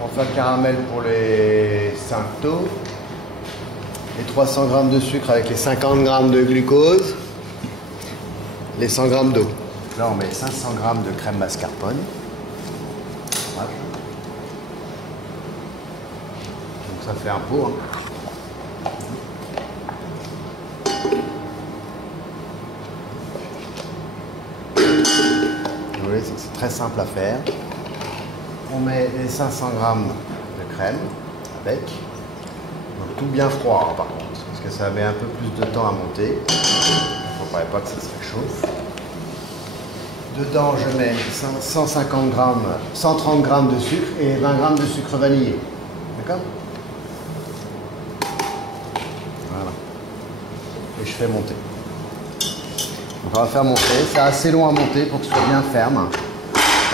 On va faire le caramel pour les 5 taux. Les 300 g de sucre avec les 50 g de glucose. Les 100 g d'eau. Là, on met 500 g de crème mascarpone. Voilà. Donc ça fait un pot. Hein. Vous voyez, c'est très simple à faire. On met les 500 g de crème avec. Donc tout bien froid hein, par contre, parce que ça met un peu plus de temps à monter. Il ne faudrait pas que ça se réchauffe. Dedans, je mets 150 g, 130 g de sucre et 20 g de sucre vanillé. D'accord? Voilà. Et je fais monter. Donc on va faire monter. C'est assez long à monter pour que ce soit bien ferme.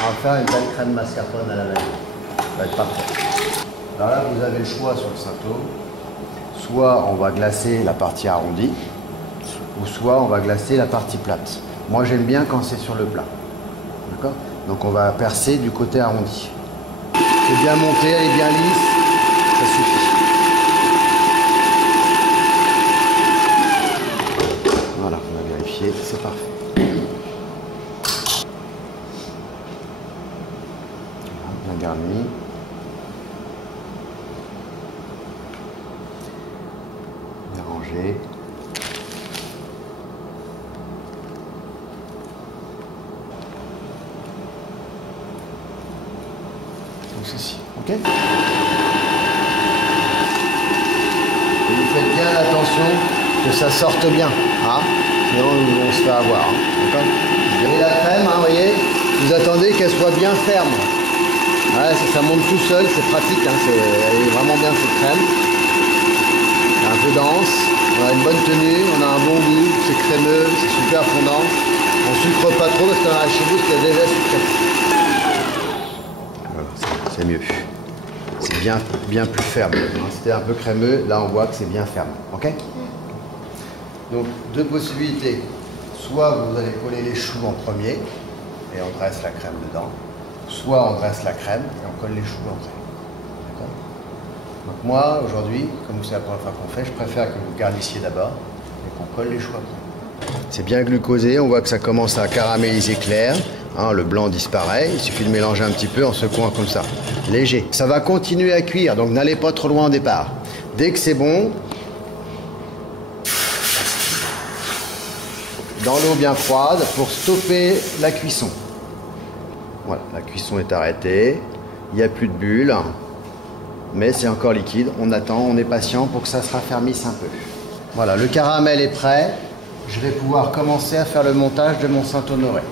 On va faire une belle crème mascarpone à la vanille. Ça va être parfait. Alors là, vous avez le choix sur le Sainteau. Soit on va glacer la partie arrondie, ou soit on va glacer la partie plate. Moi, j'aime bien quand c'est sur le plat. D'accord? Donc on va percer du côté arrondi. C'est bien monté, elle est bien lisse. Ça suffit. Voilà, on va vérifier. C'est parfait. Bien garni. Bien rangé. Comme ceci. Ok? Et vous faites bien attention que ça sorte bien. Hein? Sinon on se fait avoir. Hein? D'accord? Vous avez la crème, hein, vous voyez? Vous attendez qu'elle soit bien ferme. Ouais, ça monte tout seul, c'est pratique, hein, elle est vraiment bien cette crème. C'est un peu dense, on a une bonne tenue, on a un bon goût, c'est crémeux, c'est super fondant. On sucre pas trop parce qu'on a chez vous qui est déjà sucré. Voilà, c'est mieux. C'est bien plus ferme. C'était un peu crémeux, là on voit que c'est bien ferme. Ok? Donc deux possibilités. Soit vous allez coller les choux en premier et on dresse la crème dedans. Soit on dresse la crème et on colle les choux après. D'accord? Donc moi, aujourd'hui, comme c'est la première fois qu'on fait, je préfère que vous garnissiez d'abord et qu'on colle les choux après. C'est bien glucosé, on voit que ça commence à caraméliser clair. Hein, le blanc disparaît, il suffit de mélanger un petit peu en secouant comme ça. Léger. Ça va continuer à cuire, donc n'allez pas trop loin au départ. Dès que c'est bon, dans l'eau bien froide pour stopper la cuisson. Voilà, la cuisson est arrêtée, il n'y a plus de bulles, mais c'est encore liquide. On attend, on est patient pour que ça se raffermisse un peu. Voilà, le caramel est prêt. Je vais pouvoir commencer à faire le montage de mon Saint-Honoré.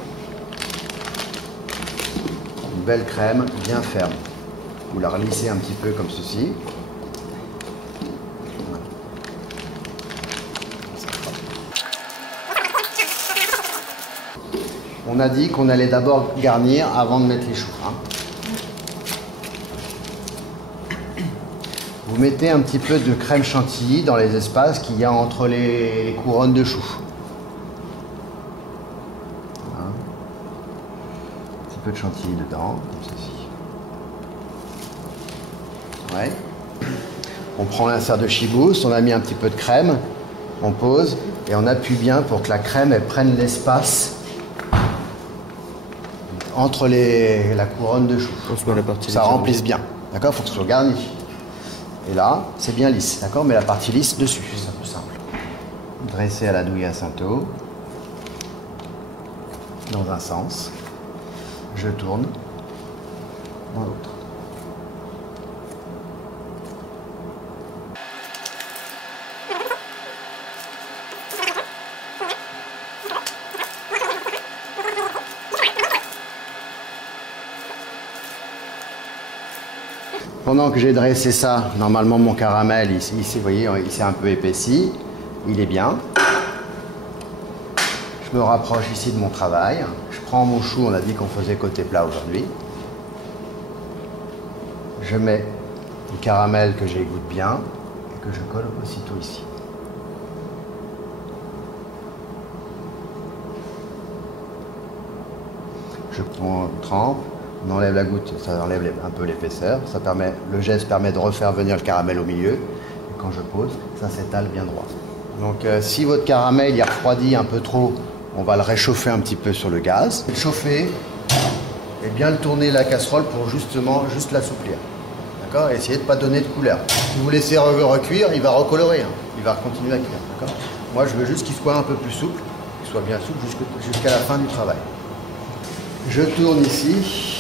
Une belle crème, bien ferme. Vous la relissez un petit peu comme ceci. On a dit qu'on allait d'abord garnir avant de mettre les choux. Hein. Vous mettez un petit peu de crème chantilly dans les espaces qu'il y a entre les couronnes de choux. Voilà. Un petit peu de chantilly dedans, comme ceci. Ouais. On prend l'insert de chibousse, on a mis un petit peu de crème, on pose et on appuie bien pour que la crème elle prenne l'espace entre la couronne de choux. Ça remplisse bien. D'accord? Il faut que ce soit garni. Et là, c'est bien lisse. D'accord? Mais la partie lisse dessus, c'est un peu simple. Dressé à la douille à Sainteau. Dans un sens. Je tourne. Dans l'autre. Pendant que j'ai dressé ça, normalement mon caramel, ici, vous voyez, il s'est un peu épaissi. Il est bien. Je me rapproche ici de mon travail. Je prends mon chou, on a dit qu'on faisait côté plat aujourd'hui. Je mets le caramel que j'égoutte bien et que je colle aussitôt ici. Je prends une trempe, On enlève la goutte, ça enlève un peu l'épaisseur. Le geste permet de refaire venir le caramel au milieu. Et quand je pose, ça s'étale bien droit. Donc si votre caramel il refroidit un peu trop, on va le réchauffer un petit peu sur le gaz. Le chauffer et bien le tourner la casserole pour juste l'assouplir. D'accord? Et essayez de ne pas donner de couleur. Si vous laissez recuire, il va recolorer. Hein. Il va continuer à cuire. D'accord? Moi je veux juste qu'il soit un peu plus souple, qu'il soit bien souple jusqu'à la fin du travail. Je tourne ici.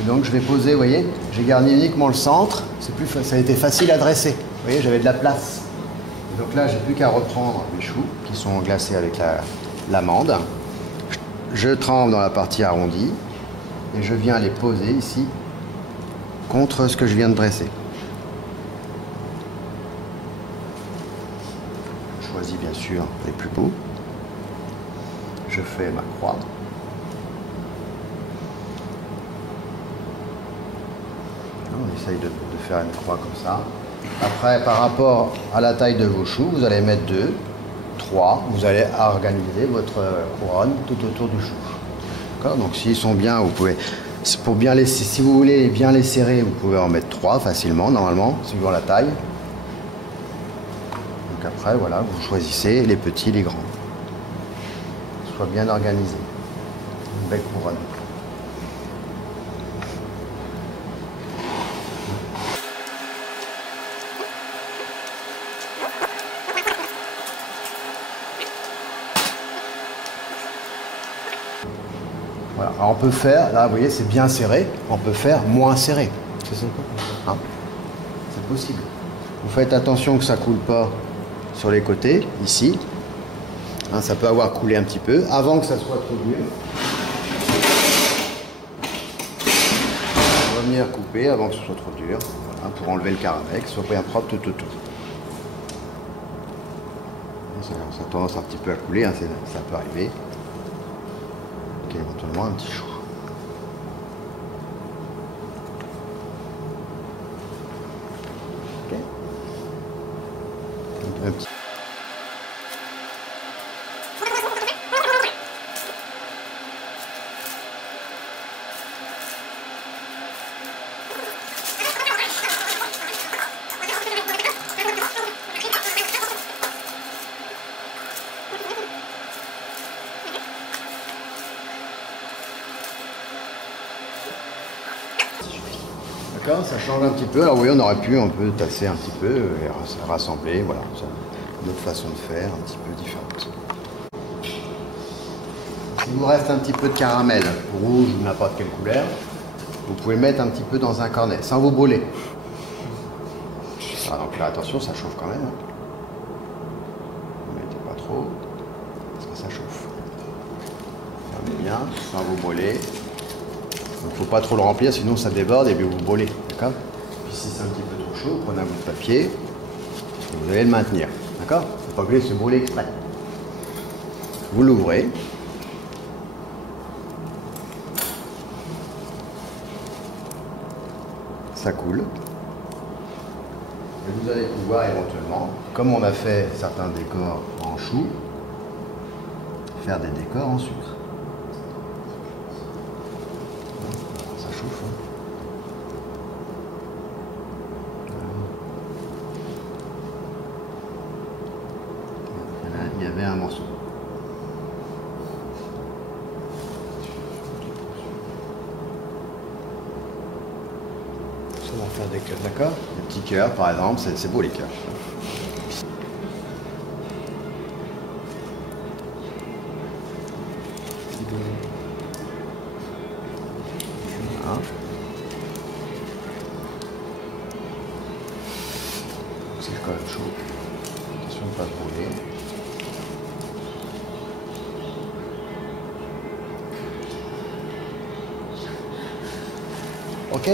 Et donc je vais poser, vous voyez, j'ai garni uniquement le centre. Ça a été facile à dresser. Vous voyez, j'avais de la place. Et donc là, j'ai plus qu'à reprendre mes choux qui sont glacés avec l'amande. Je trempe dans la partie arrondie et je viens les poser ici contre ce que je viens de dresser. Je choisis bien sûr les plus beaux. Je fais ma croix. On essaye de faire une croix comme ça. Après, par rapport à la taille de vos choux, vous allez mettre 2, 3. Vous allez organiser votre couronne tout autour du chou. D'accord? Donc s'ils sont bien, vous pouvez, pour bien les, si vous voulez bien les serrer, vous pouvez en mettre 3 facilement, normalement, suivant la taille. Donc après, voilà, vous choisissez les petits, les grands. Soit bien organisé. Une belle couronne. Voilà. Alors on peut faire, là vous voyez c'est bien serré, on peut faire moins serré. Hein? C'est possible. Vous faites attention que ça ne coule pas sur les côtés, ici. Hein, ça peut avoir coulé un petit peu, avant que ça soit trop dur. On va venir couper avant que ce soit trop dur, voilà, pour enlever le caramel, que ce soit bien propre tout. Ça a tendance un petit peu à couler, hein, ça peut arriver. Donc éventuellement un petit chou. Ok. Un petit. D'accord, ça change un petit peu. Alors oui, on aurait pu un peu tasser un petit peu et rassembler. Voilà, une autre façon de faire, un petit peu différente. S'il vous reste un petit peu de caramel, rouge ou n'importe quelle couleur, vous pouvez le mettre un petit peu dans un cornet, sans vous brûler. Ah, donc là, attention, ça chauffe quand même. Ne mettez pas trop, parce que ça chauffe. Fermez bien, sans vous brûler. Il ne faut pas trop le remplir, sinon ça déborde et puis vous brûlez. D'accord? Puis si c'est un petit peu trop chaud, prenez un bout de papier et vous allez le maintenir. D'accord? Il ne faut pas que se brûler exprès. Vous l'ouvrez. Ça coule. Et vous allez pouvoir éventuellement, comme on a fait certains décors en chou, faire des décors en sucre. Ça chauffe. Hein. Voilà, il y avait un morceau. On va faire des cœurs, d'accord? Des petits cœurs par exemple, c'est beau les cœurs. Voilà. C'est quand même chaud. Attention de ne pas se brûler. Ok.